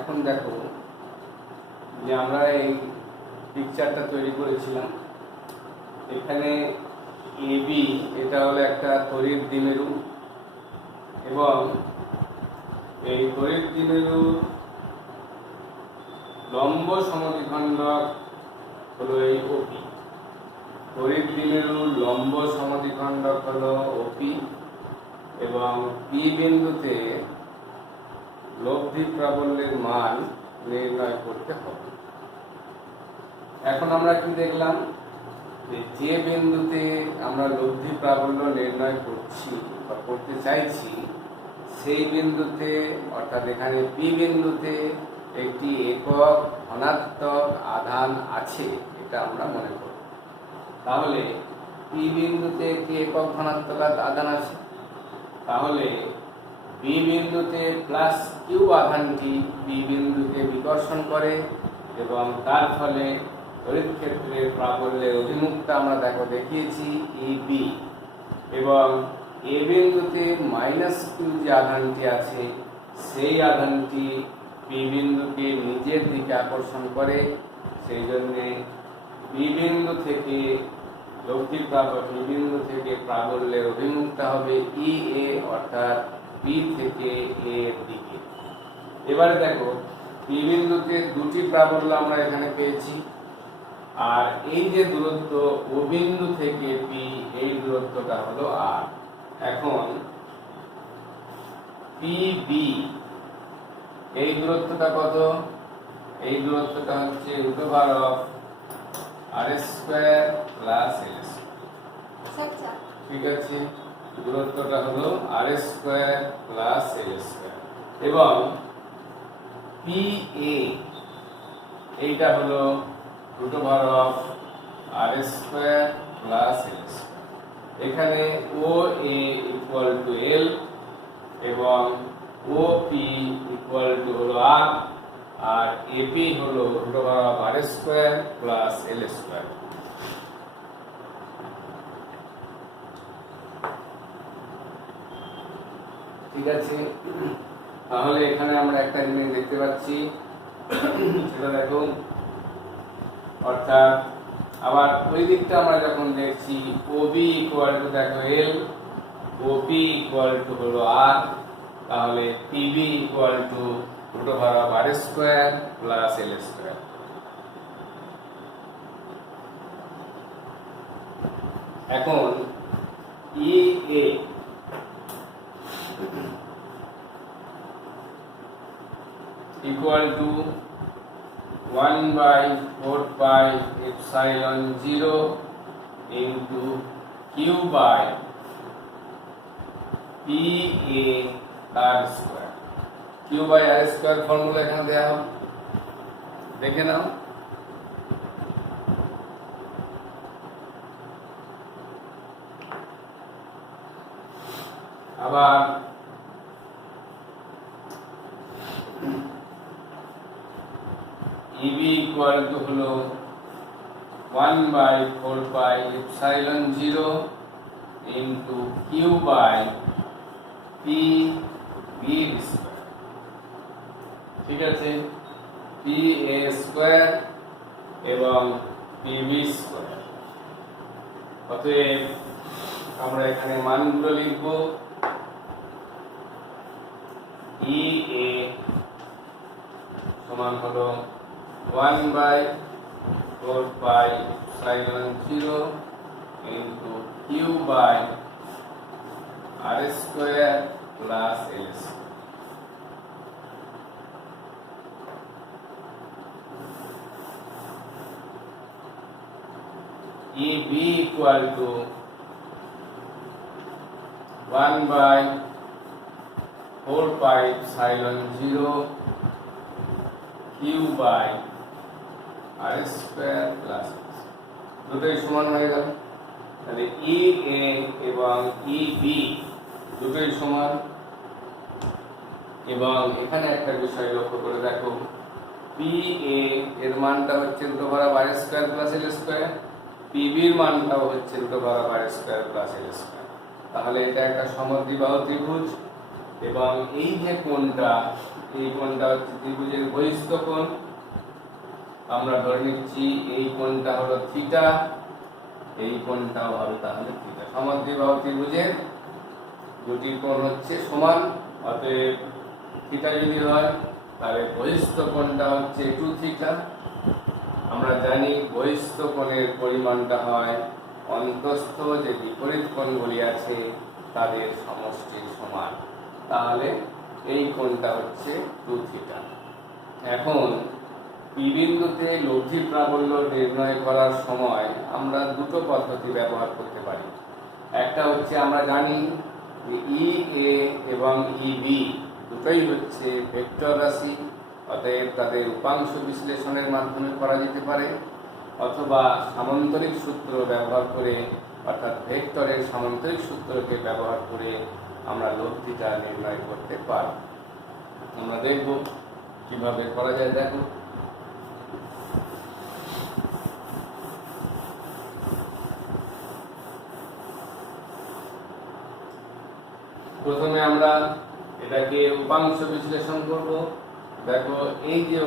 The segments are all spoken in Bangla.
এখন দেখো যে আমরা এই পিকচারটা তৈরি করেছিলাম, এখানে এবি এটা হলো একটা তড়িৎ দ্বিমেরু এবং এই তড়িৎ দ্বিমেরু লম্ব সমদ্বিখণ্ডক হলো এই ওপি। তড়িৎ দ্বিমেরু লম্ব সমদ্বিখণ্ডক হলো ওপি এবং পি বিন্দুতে লব্ধি প্রাবল্যের মান নির্ণয় করতে হবে। এখন আমরা কি দেখলাম যে বিন্দুতে আমরা লব্ধি প্রাবল্য নির্ণয় করছি বা করতে চাইছি সেই বিন্দুতে অর্থাৎ এখানে পি বিন্দুতে একটি একক ধনাত্মক আধান আছে, এটা আমরা মনে করব। তাহলে পি বিন্দুতে একটি একক ধনাত্মক আধান আছে, তাহলে বি বিন্দুতে প্লাস কিউ আধানটি পি বিন্দুকে বিকর্ষণ করে এবং তার ফলে তড়িৎ ক্ষেত্রের প্রাবল্যের অভিমুখটা আমরা দেখিয়েছি এবি এবং এ বিন্দুতে মাইনাস কিউ যে আধানটি আছে সেই আধানটি পি বিন্দুকে নিজের দিকে আকর্ষণ করে, সেই জন্যে বি বিন্দু থেকে পি বিন্দু থেকে প্রাবল্যের অভিমুখটা হবে ই এ অর্থাৎ বি থেকে এ এর দিকে। এবারে দেখো পি বিন্দুতে দুটি প্রাবল্য আমরা এখানে পেয়েছি, আর এই যে দূরত্ব ও বিন্দু থেকে পি এই দূরত্বটা হলো আর। এখন পি বি এই দূরত্বটা কত? এই দূরত্বটা হচ্ছে √r² প্লাস l²। ঠিক আছে, দূরত্বটা হলো r² প্লাস l² এবং পি এ এইটা হলো √r² প্লাস l²। এখানে ও এ ইকুয়াল টু এল এবং ও পি ইকুয়াল টু হলো আর, আর এপি হলো √r² প্লাস l²। ঠিক আছে, তাহলে এখানে আমরা একটা জিনিস দেখতে পাচ্ছি, সেটা দেখো, অর্থাৎ আবার ওই দিকটা আমরা যখন দেখছি ওবি ইকুয়াল টু দেখো এল, ওপি ইকুয়াল টু হলো আর, তাহলে PB equal to √r² plus l²। এখন E A equal to 1/4πε0 into Q by P A R square. Q by R square formula এখানে দেওয়া হবে, দেখে নাও। আবার ইবি ইকুয়াল টু হলো 1/4πε0 into Q by P B square. ঠিক আছে, পি এ স্কোয়ার এবং পি বি স্কোয়ার। অতএব আমরা এখানে মানগুলো লিখব। ই এ সমান হলো 1/4πε0 into Q by r² plus l²। EB equal to 1/4πε0 q by r² plus দুটোই সমান হয়ে গেল। তাহলে EA এবং EB দুটোই সমান। এবং এখানে একটা বিষয় লক্ষ্য করে দেখো, PA এর মানটা হচ্ছে √r² প্লাস l², PB এর মানটাও হচ্ছে √r² প্লাস l²। তাহলে এটা একটা সমদ্বিবাহু ত্রিভুজ এবং এই যে কোণটা, এই কোণটা হচ্ছে ত্রিভুজের বহিস্থ কোণ। আমরা ধরে নিচ্ছি এই কোণটা হলো থিটা, এই কোণটাও হবে তাহলে থিটা। সমদ্বিবাহু ত্রিভুজের দুটি কোণ হচ্ছে সমান, অতএব থিটা যদি হয় তাহলে বহিস্থ কোণটা হচ্ছে 2 থিটা। আমরা জানি বহিস্থ কোণের পরিমাণটা হয় অন্তস্থ যে বিপরীত কোণগুলি আছে তাদের সমষ্টির সমান, তাহলে এই কোণটা হচ্ছে 2 থিটা। এখন পি বিন্দুতে লব্ধি প্রাবল্য নির্ণয় করার সময় আমরা দুটো পদ্ধতি ব্যবহার করতে পারি। একটা হচ্ছে আমরা জানি যে ই এ এবং ই বি দুটোই হচ্ছে ভেক্টর রাশি, অতএব তাদের উপাংশ বিশ্লেষণের মাধ্যমে করা যেতে পারে, অথবা সামান্তরিক সূত্র ব্যবহার করে, অর্থাৎ ভেক্টরের সামান্তরিক সূত্রকে ব্যবহার করে আমরা লব্ধিটা নির্ণয় করতে পারি। আমরা দেখব কিভাবে করা যায়। দেখো, প্রথমে আমরা এটাকে উপাংশ বিশ্লেষণ করব। দেখো, এই যে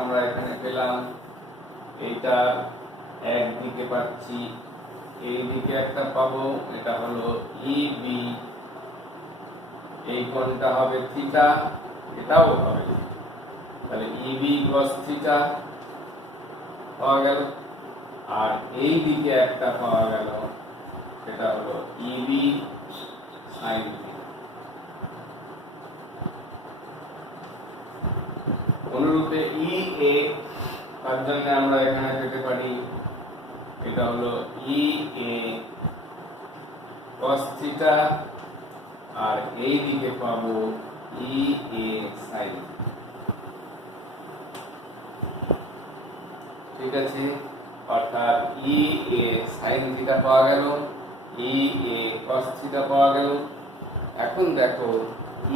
আমরা এখানে পেলাম, এইটা একদিকে পাচ্ছি, এই দিকে একটা পাবো, এটা হলো ই বি, এই কোণটা হবে থিটা, এটাও হবে, তাহলে ই বি cos থিটা পাওয়া গেল। আর এই দিকে একটা পাওয়া গেল, সেটা হলো ই B sin theta. অনুরূপে E A তার জন্য আমরা এখানে পেতে পারি, এটা হলো ই এ cos থিটা, আর এই দিকে পাবো ই এ sin। ঠিক আছে, অর্থাৎ ই এ sin থিটা পাওয়া গেল, ই এ cos থিটা পাওয়া গেল। এখন দেখো,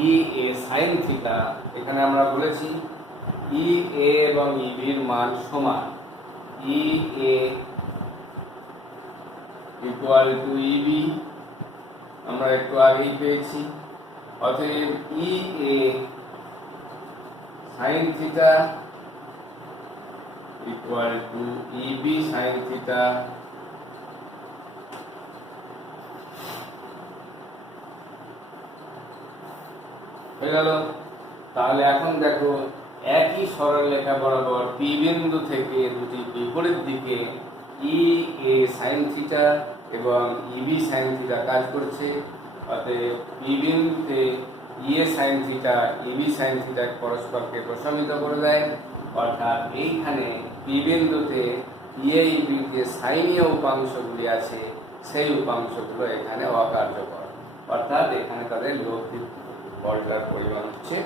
ই এ sin থিটা, এখানে আমরা বলেছি ই এ এবং ই বির মান সমান, E A equal to E B, আমরা একটু আগেই পেয়েছি। অতএব E A sin theta equal to E B sin theta. হয়ে গেল। তাহলে এখন দেখো, একই সরলরেখা বরাবর পি বিন্দু থেকে দুটি বিপরীত দিকে ই এ sin থিটা এবং ই বি sin থিটা কাজ করছে। অতএব পি বিন্দুতে E A sin theta, E B sin theta পরস্পরকে প্রশমিত করে দেয়, অর্থাৎ এইখানে পি বিন্দুতে ই এ ই বি যে সাইনীয় উপাংশগুলি আছে সেই উপাংশগুলো এখানে অকার্যকর, অর্থাৎ এখানে তাদের লব্ধি বলটার পরিমাণ হচ্ছে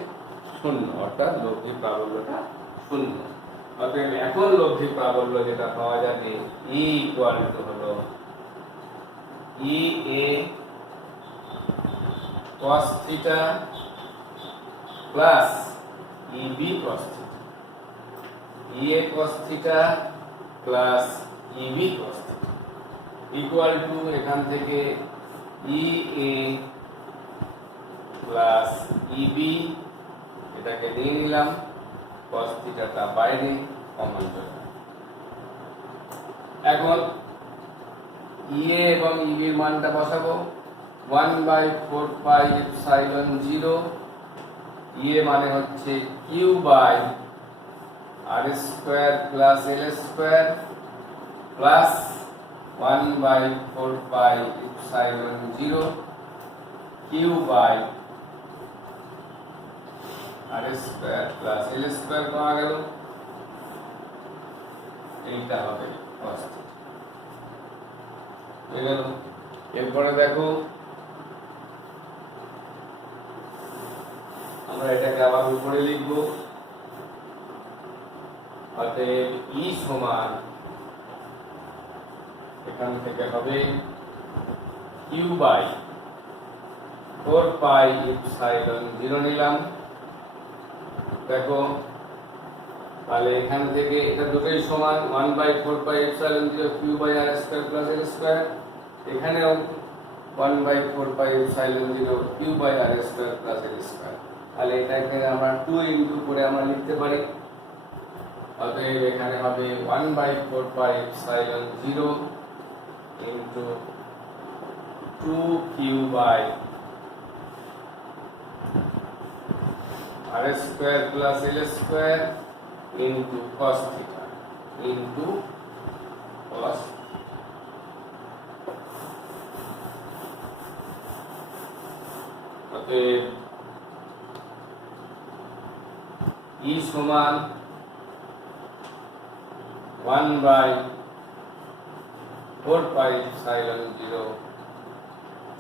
শূন্য, অর্থাৎ লব্ধি প্রাবল্যটা শূন্য। অতএব এখন লব্ধি প্রাবল্য যেটা পাওয়া যাবে, ই ইকুয়াল টু হলো E A cos theta plus E B cos theta, E A cos theta plus E B cos theta equal to, এখান থেকে ই এ প্লাস ই বি, এটাকে নিয়ে নিলাম, cos থিটাটা বাইরে কমন চলে। এখন ই এ এবং ই বি এর মানটা বসাবো, 1/4 পাই এপসাইলন 0, ই এ মানে হচ্ছে Q by R square plus L square plus 1/4 pi epsilon 0 Q by R square plus L square পাওয়া গেল, এইটা হবে cos থিটা। হয়ে গেল। এরপরে দেখো, আমরা এটাকে আবার উপরে লিখব, অতএব ই সমান, এখান থেকে হবে কিউ বাই 4 পাই এপসাইলন 0 নিলাম। দেখো, তাহলে এখান থেকে এটা দুটোই সমান, 1/4 pi epsilon 0 Q by R square plus L square. এখানেও 1/4πε0 q/r² + l²। তাহলে এটাকে আমরা 2 ইনটু করে আমরা লিখতে পারি। অতএব এখানে হবে 1/4πε0 into 2q/r² + l² into cos θ into cos। অতএব E সমান 1/4πε0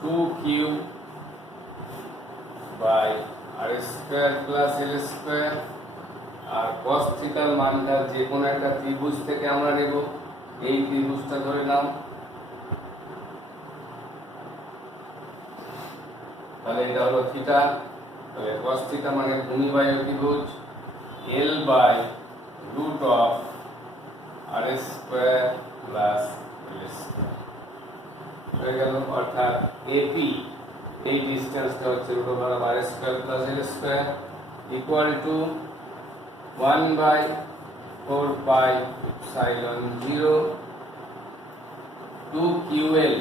2q/r² + l² আর cos θ এর মানটা যে কোনো একটা ত্রিভুজ থেকে আমরা নেব। এই ত্রিভুজটা ধরে নাও, তাহলে এটা হলো থিটা। তাহলে cos θ মানে ভূমিবাহী ত্রিভুজ L/√r² + l² হয়ে গেল। অর্থাৎ AP এই ডিসটেন্সটা হচ্ছে √r² + l² equal to 1/4πε0 2ql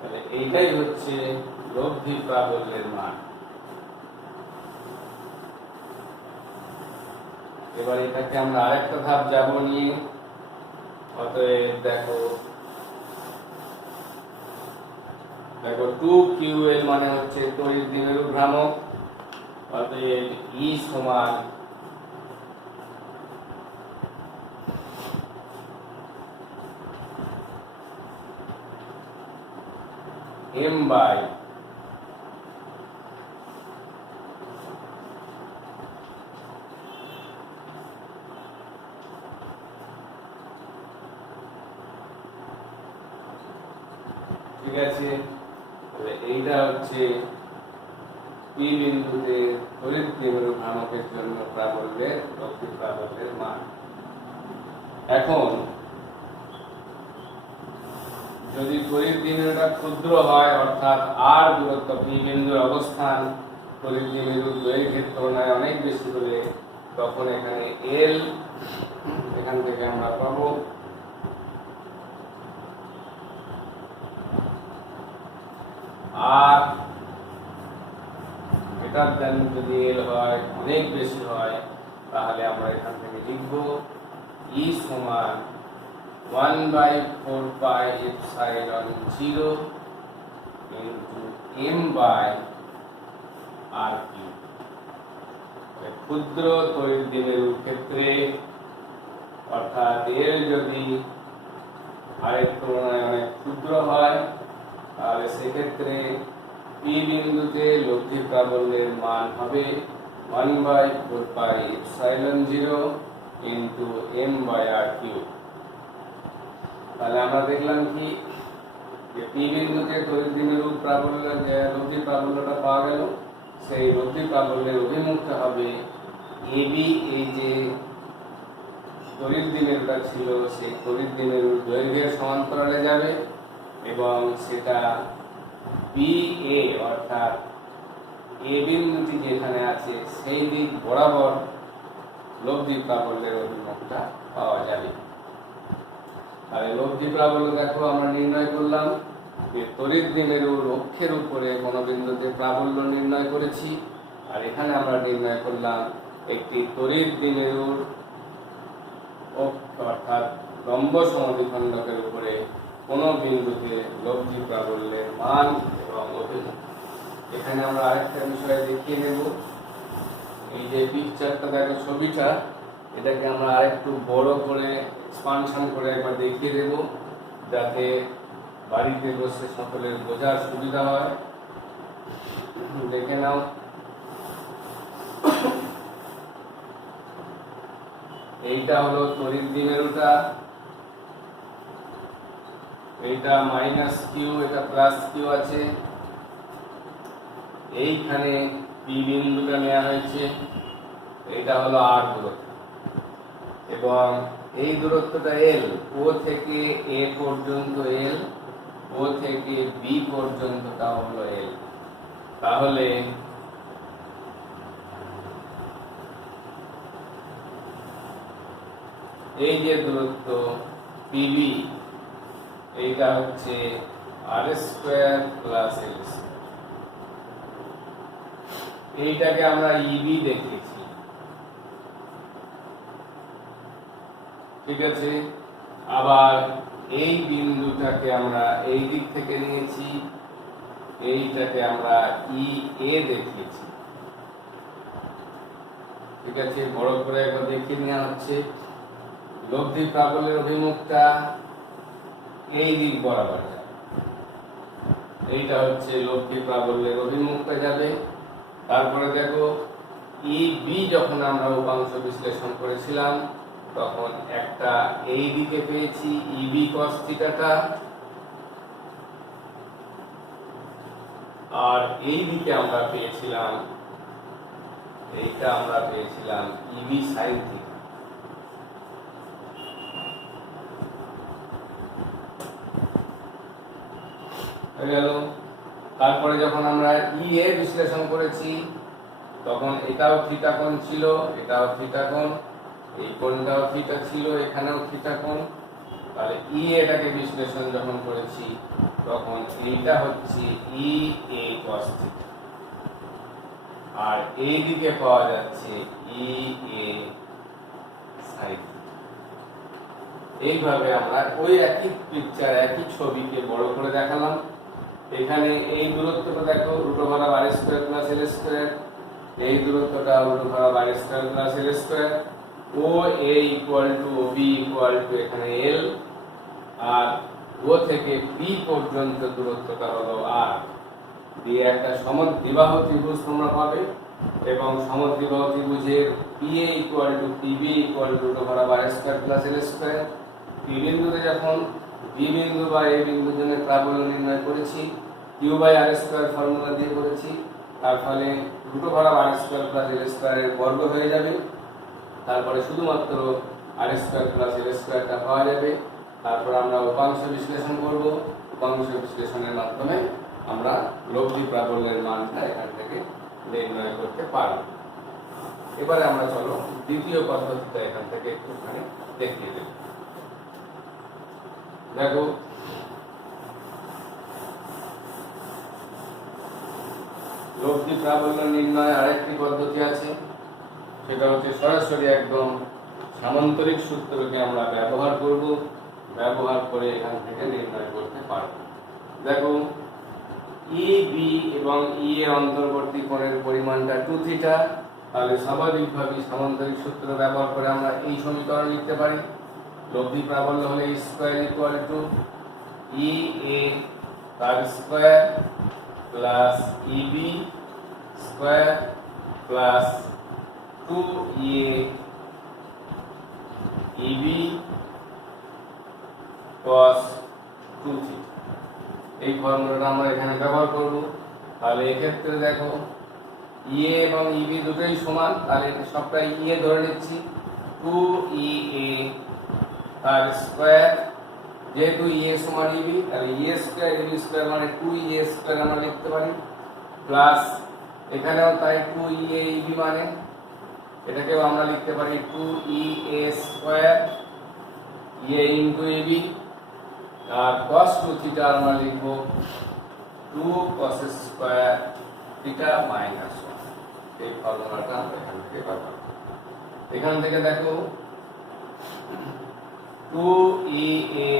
তাহলে এইটাই হচ্ছে লব্ধি প্রাবল্যের মান। এবার এটাকে আমরা আরেকটা ধাপ যাব নিয়ে। অতএব দেখো 2ql মানে হচ্ছে তড়িৎ দ্বিমেরু ভ্রামক। অতএব E সমান m/, ঠিক আছে। তাহলে এইটা হচ্ছে P বিন্দুতে তড়িৎ দ্বিমেরু ভ্রামকের জন্য প্রাবল্যের লব্ধি প্রাবল্যের মান। এখন যদি তড়িৎ দ্বিমেরুটা ক্ষুদ্র হয়, অর্থাৎ r দূরত্ব P বিন্দুর অবস্থান তড়িৎ দ্বিমেরুর দৈর্ঘ্যের তুলনায় অনেক বেশি হলে তখন এখানে L এখান থেকে আমরা পাবো আর এটার দাম যদি L হয় অনেক বেশি হয় তাহলে আমরা এখান থেকে লিখব E সমান 1/4πε0 ইনটু m/r³। ক্ষুদ্র তড়িৎ দ্বিমেরুর ক্ষেত্রে অর্থাৎ L যদি r এর তুলনায় অনেক ক্ষুদ্র হয় তাহলে সেক্ষেত্রে P বিন্দুতে লব্ধি প্রাবল্যের মান হবে 1/4πε0 ইনটু m/r³। তাহলে আমরা দেখলাম কি যে P বিন্দুতে তড়িৎ দ্বিমেরু প্রাবল্য যে লব্ধি প্রাবল্যটা পাওয়া গেল, সেই লব্ধি প্রাবল্যের অভিমুখটা হবে AB। এই যে তড়িৎ দ্বিমেরুটা ছিল সেই তড়িৎ দ্বিমেরুর দৈর্ঘ্যের সমান্তরালে যাবে এবং সেটা BA অর্থাৎ A বিন্দুটি যেখানে আছে সেই দিক বরাবর লব্ধি প্রাবল্যের অভিমুখটা পাওয়া যাবে। আর এই লব্ধি প্রাবল্য দেখো আমরা নির্ণয় করলাম যে তড়িৎ দ্বিমেরুর অক্ষের উপরে কোনো বিন্দুতে প্রাবল্য নির্ণয় করেছি, আর এখানে আমরা নির্ণয় করলাম একটি তড়িৎ দ্বিমেরুর অর্থাৎ লম্ব সমদ্বিখণ্ডকের উপরে কোনো বিন্দুতে লব্ধি প্রাবল্যের মান এবং অভিমুখ। এখানে আমরা আরেকটা বিষয় দেখিয়ে নেব। এই যে পিকচারটা দেখো, ছবিটা, এটাকে আমরা আরেকটু বড় করে এক্সপানশন করে একবার দেখিয়ে দেব যাতে বাড়িতে বসে সকলের বোঝার সুবিধা হয়। দেখে নাও, এইটা হলো তড়িৎ দ্বিমেরুটা, এইটা -q, এটা +q আছে। এইখানে পি বিন্দুটা নেওয়া হয়েছে, এটা হলো আর দূরত্ব, এবং এই দূরত্বটা এল, ও থেকে এ পর্যন্ত এল, ও থেকে বি পর্যন্তটা হলো এল। তাহলে এই যে দূরত্ব পিবি, এইটা হচ্ছে আর স্কোয়ার প্লাস এল স্কোয়ার। এইটাকে আমরা ইবি দেখেছি, ঠিক আছে। আবার এই বিন্দুটাকে আমরা এই দিক থেকে নিয়েছি, এইটাকে আমরা ই এ দেখিয়েছি, ঠিক আছে। বড় করে একবার দেখিয়ে নেওয়া হচ্ছে। লব্ধি প্রাবল্যের অভিমুখটা এই দিক বরাবর যাবে, এইটা হচ্ছে লব্ধি প্রাবল্যের অভিমুখটা যাবে। তারপরে দেখো ই বি, যখন আমরা উপাংশ বিশ্লেষণ করেছিলাম তখন একটা এই দিকে পেয়েছি ইবি cos থিটাটা, আর এই দিকে আমরা পেয়েছিলাম, এইটা আমরা পেয়েছিলাম ইবি sin থিটা। হয়ে গেল। তারপরে যখন আমরা ই এ বিশ্লেষণ করেছি তখন এটাও থিটা কোণ ছিল, এটাও থিটা কোণ, এই কোণটাও থিটা ছিল, এখানেও থিটা কোণ। তাহলে ই এটাকে বিশ্লেষণ যখন করেছি তখন এইটা হচ্ছে ই এ cos থিটা, আর এই দিকে পাওয়া যাচ্ছে ই এ sin থিটা। এইভাবে আমরা ওই একই পিকচার, একই ছবিকে বড় করে দেখালাম। এখানে এই দূরত্বটা দেখো √r² প্লাস এল স্কয়ার, এই দূরত্বটা √r² plus L square. O A equal to B equal to এখানে এল, আর ও থেকে পি পর্যন্ত দূরত্বটা হলো আর। দিয়ে একটা সমদ্বিবাহু ত্রিভুজ তোমরা পাবে, এবং সমদ্বিবাহু ত্রিভুজের P A equal two PB equal to √r² plus L square. P বিন্দুতে যখন বি বিন্দু বা এ বিন্দুর জন্য প্রাবল্য নির্ণয় করেছি, Q by R square formula দিয়ে করেছি, তার ফলে √r² প্লাস এল স্কয়ারের বর্গ হয়ে যাবে। তারপরে শুধুমাত্র আর স্কয়ার প্লাস এল স্কয়ারটা পাওয়া যাবে। তারপর আমরা উপাংশ বিশ্লেষণ করব, উপাংশ বিশ্লেষণের মাধ্যমে আমরা লব্ধি প্রাবল্যের মানটা এখান থেকে নির্ণয় করতে পারব। এবারে আমরা চলো দ্বিতীয় পদ্ধতিটা এখান থেকে একটুখানি দেখিয়ে দেব। দেখো লব্ধি প্রাবল্য নির্ণয় আরেকটি পদ্ধতি আছে, সেটা হচ্ছে সরাসরি একদম সামান্তরিক সূত্রকে আমরা ব্যবহার করব, ব্যবহার করে এখান থেকে নির্ণয় করতে পারব। দেখো ই বি এবং ই এর অন্তর্বর্তী কোণের পরিমাণটা 2 থিটা, তাহলে স্বাভাবিকভাবে সামান্তরিক সূত্র ব্যবহার করে আমরা এই সমীকরণ লিখতে পারি। লব্ধি প্রাবল্য হলে E square equal to E A তার square plus E B square plus 2 E A E B cos 2 theta. এই ফর্মুলাটা আমরা এখানে ব্যবহার করব। তাহলে এক্ষেত্রে দেখো ই এ এবং ই বি দুটোই সমান, তাহলে সবটাই ই এ ধরে নিচ্ছি। 2 ই এ তার স্কয়ার, যেহেতু ই এ সমান ই বি, তাহলে ই এ স্কয়ার ই বি স্কয়ার মানে 2 ই এ স্কয়ার আমরা লিখতে পারি, প্লাস এখানেও তাই 2 ই এ ই বি মানে এটাকেও আমরা লিখতে পারি 2 E A square E A into A B, R cos 2 theta আমরা লিখব 2 cos স্কয়ার থিটা মাইনাস 1। এই ফর্মুলাটা আমরা এখান থেকে পাবো। এখান থেকে দেখো 2 ই এ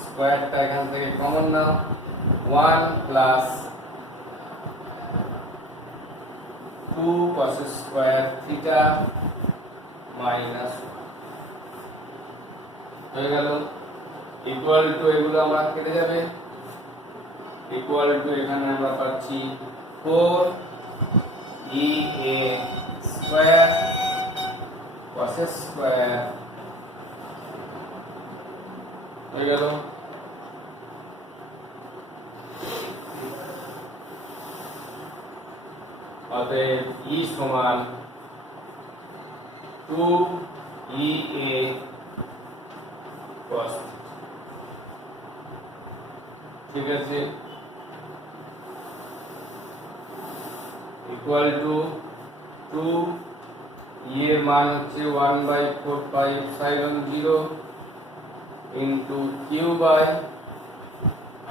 স্কয়ারটা এখান থেকে কমন নাও, 1 plus 2 cos square theta minus 1 হয়ে গেল। ইকুয়াল টু এগুলো আমরা কেটে যাবে, ইকুয়াল টু এখানে আমরা পাচ্ছি 4 ই এ স্কয়ার cos স্কয়ার হয়ে গেল। অতএব E সমান 2EA cos θ। ঠিক আছে, ইকুয়াল টু 2 এর মান হচ্ছে 1/4πε0 into Q by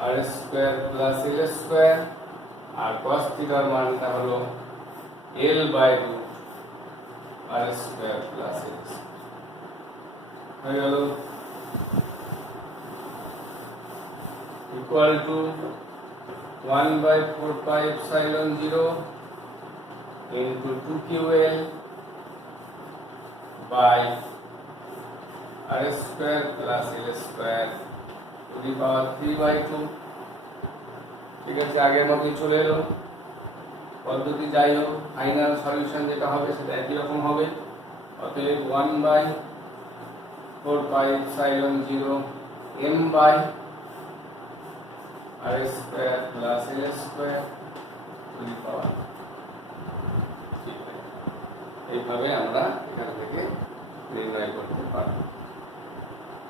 R square plus L square, আর cos থিটার মানটা হলো L/√, R square plus L হয়ে গেল, equal to 1/4πε0 into 2QL by R square plus L square to the power 3/2। ঠিক আছে, আগের মতোই চলে এলো। পদ্ধতি যাই হোক, ফাইনাল সলিউশন যেটা হবে সেটা একই রকম হবে। অতএব 1/4πε0 m by R square plus L square to the power. এইভাবে আমরা এখান থেকে নির্ণয় করতে পারব।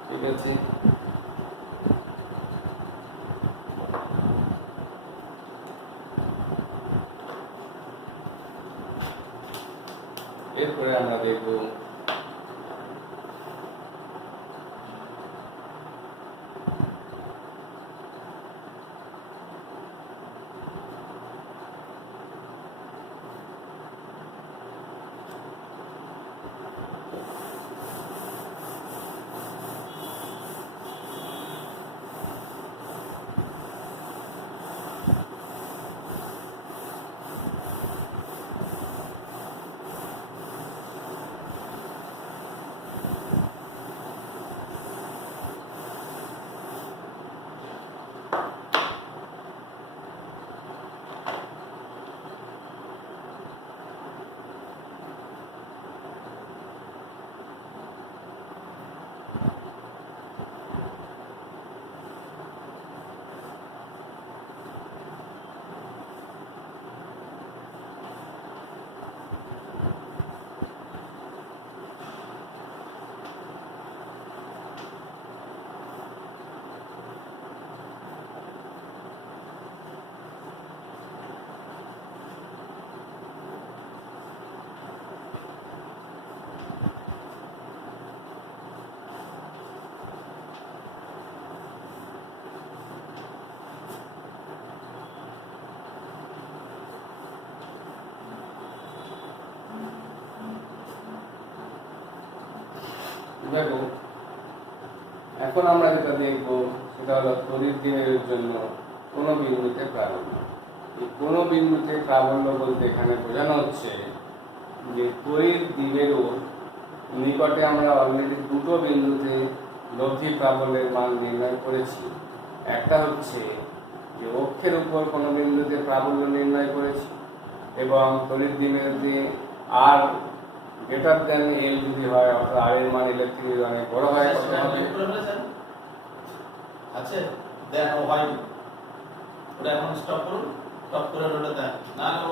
ঠিক আছে, এরপরে আমরা দেখব দেখো, এখন আমরা যেটা দেখব সেটা হলো তড়িৎ দ্বিমেরুর জন্য কোনো বিন্দুতে প্রাবল্য। এই কোনো বিন্দুতে প্রাবল্য বলতে এখানে বোঝানো হচ্ছে যে তড়িৎ দ্বিমেরুর নিকটে আমরা অলরেডি দুটো বিন্দুতে লব্ধি প্রাবল্যের মান নির্ণয় করেছি। একটা হচ্ছে যে অক্ষের উপর কোনো বিন্দুতে প্রাবল্য নির্ণয় করেছি, এবং তড়িৎ দ্বিমেরুতে আর গ্রেটার দেন এল যদি হয়, অর্থাৎ আর এর মান এল এর থেকে অনেক বড় হয়, আচ্ছা দেন ও হয় ওটা এখন স্টপ করুন, স্টপ করে ওটা দেন, না ও